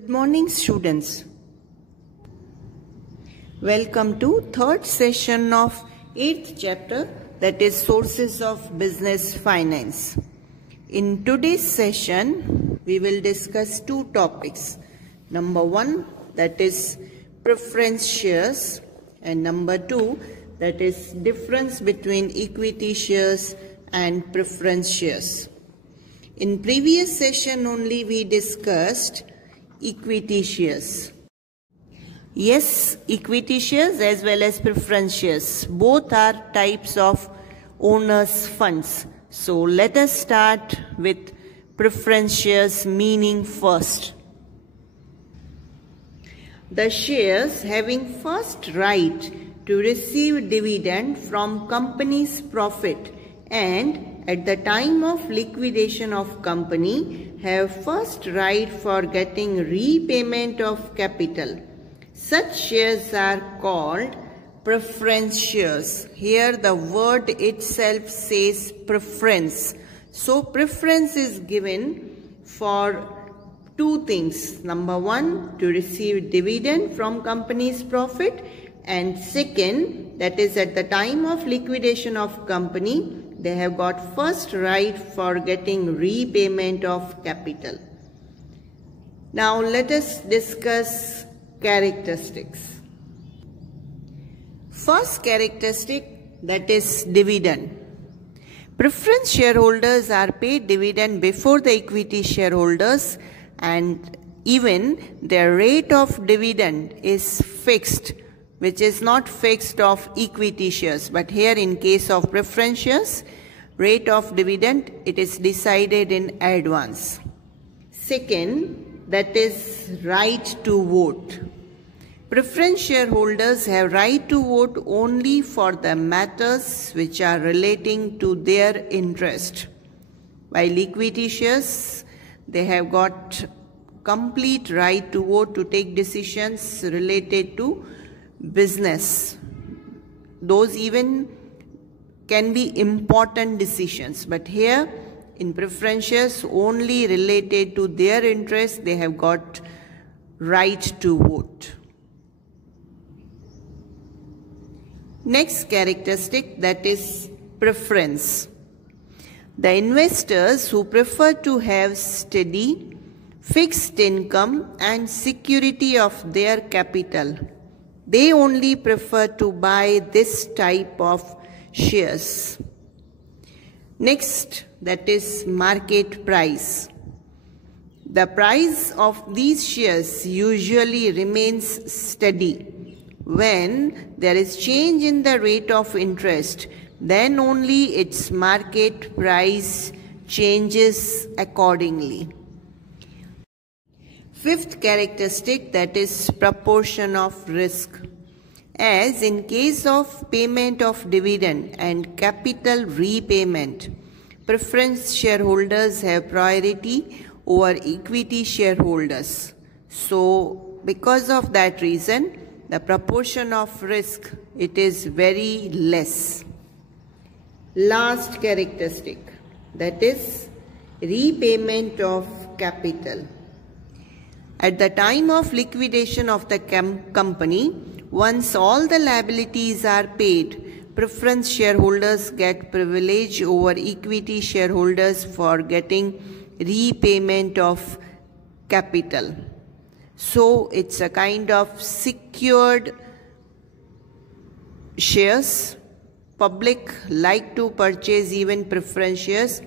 Good morning, students. Welcome to third session of 8th chapter, that is Sources of Business Finance. In today's session, we will discuss two topics. Number one, that is preference shares, and number two, that is difference between equity shares and preference shares. In previous session only we discussed equity shares. Yes, equity shares as well as preference shares, both are types of owners' funds. So let us start with preference shares meaning first. The shares having first right to receive dividend from company's profit and at the time of liquidation of company have first right for getting repayment of capital. Such shares are called preference shares. Here the word itself says preference. So preference is given for two things. Number one, to receive dividend from company's profit, and second, that is at the time of liquidation of company, they have got first right for getting repayment of capital. Now let us discuss characteristics. First characteristic, that is dividend. Preference shareholders are paid dividend before the equity shareholders, and even their rate of dividend is fixed, which is not fixed of equity shares, but here in case of preference shares, rate of dividend, it is decided in advance. Second, that is right to vote. Preference shareholders have right to vote only for the matters which are relating to their interest, while equity shares, they have got complete right to vote to take decisions related to business. Those even can be important decisions, but here in preference shares only related to their interest, they have got right to vote. Next characteristic, that is preference. The investors who prefer to have steady, fixed income and security of their capital, they only prefer to buy this type of shares. Next, that is market price. The price of these shares usually remains steady. When there is change in the rate of interest, then only its market price changes accordingly. Fifth characteristic, that is proportion of risk. As in case of payment of dividend and capital repayment, preference shareholders have priority over equity shareholders. So because of that reason, the proportion of risk, it is very less. Last characteristic, that is repayment of capital. At the time of liquidation of the company, once all the liabilities are paid, preference shareholders get privilege over equity shareholders for getting repayment of capital. So it's a kind of secured shares. Public like to purchase even preference shares,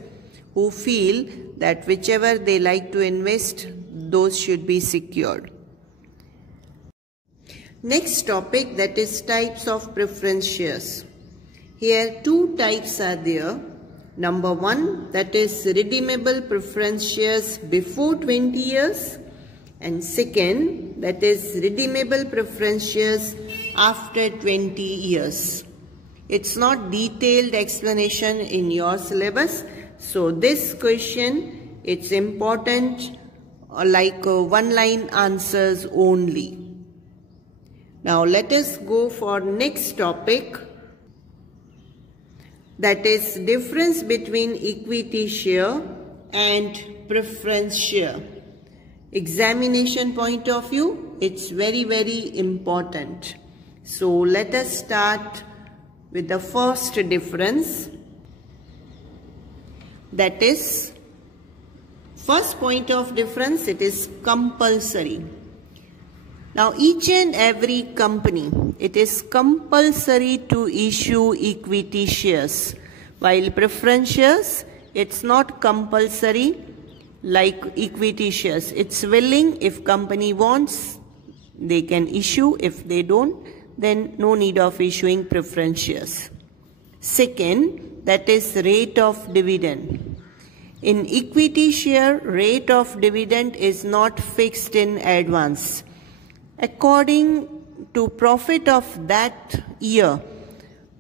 who feel that whichever they like to invest, those should be secured. Next topic, that is types of preference shares. Here two types are there. Number one, that is redeemable preference shares before 20 years. And second, that is redeemable preference shares after 20 years. It's not detailed explanation in your syllabus. So this question, it's important like one-line answers only. Now let us go for next topic, that is difference between equity share and preference share. examination point of view, it's very, very important. So let us start with the first difference. That is, first point of difference, it is compulsory. Now each and every company, it is compulsory to issue equity shares, while preference shares, it's not compulsory like equity shares. It's willing. If company wants, they can issue. If they don't, then no need of issuing preference shares. Second, that is rate of dividend. In equity share, rate of dividend is not fixed in advance. According to profit of that year,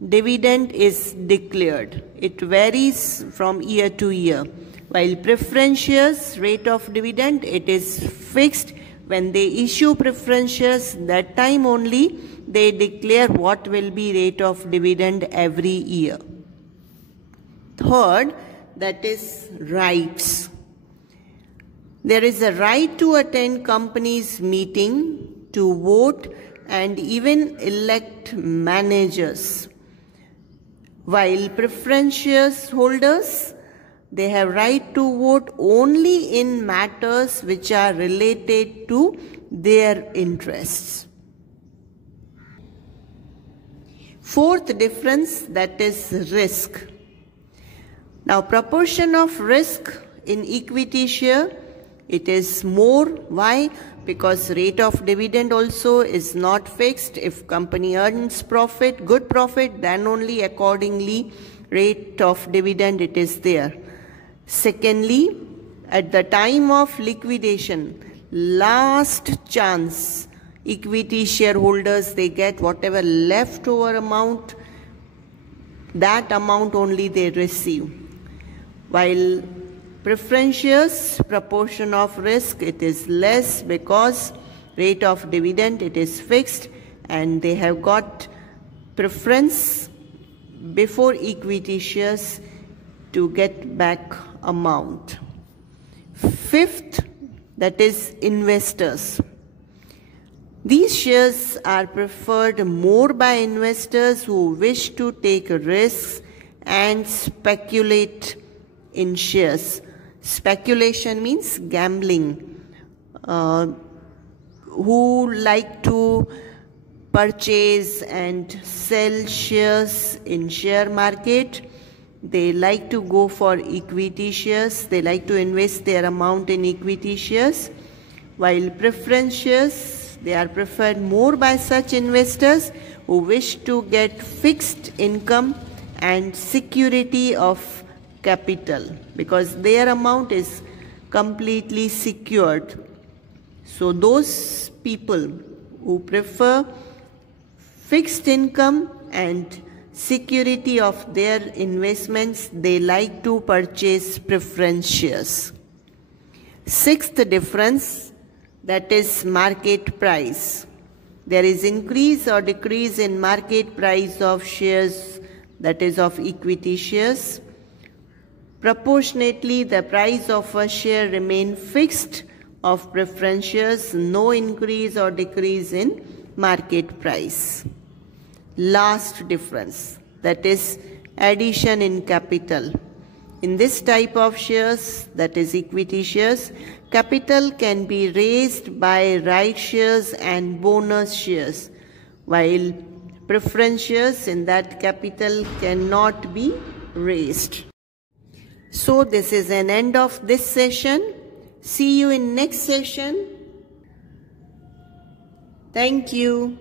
dividend is declared. It varies from year to year. While preference shares, rate of dividend, it is fixed. When they issue preference shares, that time only they declare what will be rate of dividend every year. Third, that is rights. There is a right to attend company's meeting, to vote and even elect managers. While preference shares holders, they have right to vote only in matters which are related to their interests. Fourth difference, that is risk. Now proportion of risk in equity share, it is more. Why? Because rate of dividend also is not fixed. If company earns profit, good profit, then only accordingly rate of dividend it is there. Secondly, at the time of liquidation, last chance, equity shareholders, they get whatever leftover amount, that amount only they receive. While preference shares, proportion of risk, it is less because rate of dividend, it is fixed and they have got preference before equity shares to get back amount. Fifth, that is investors. These shares are preferred more by investors who wish to take risks and speculate in shares. Speculation means gambling. Who like to purchase and sell shares in share market, they like to go for equity shares. They like to invest their amount in equity shares. While preference shares, they are preferred more by such investors who wish to get fixed income and security of capital, because their amount is completely secured. So those people who prefer fixed income and security of their investments, they like to purchase preference shares. Sixth difference, that is market price. There is increase or decrease in market price of shares, that is of equity shares. Proportionately, the price of a share remain fixed of preference shares, no increase or decrease in market price. Last difference, that is addition in capital. In this type of shares, that is equity shares, capital can be raised by right shares and bonus shares, while preference shares, in that capital cannot be raised. So this is an end of this session. See you in next session. Thank you.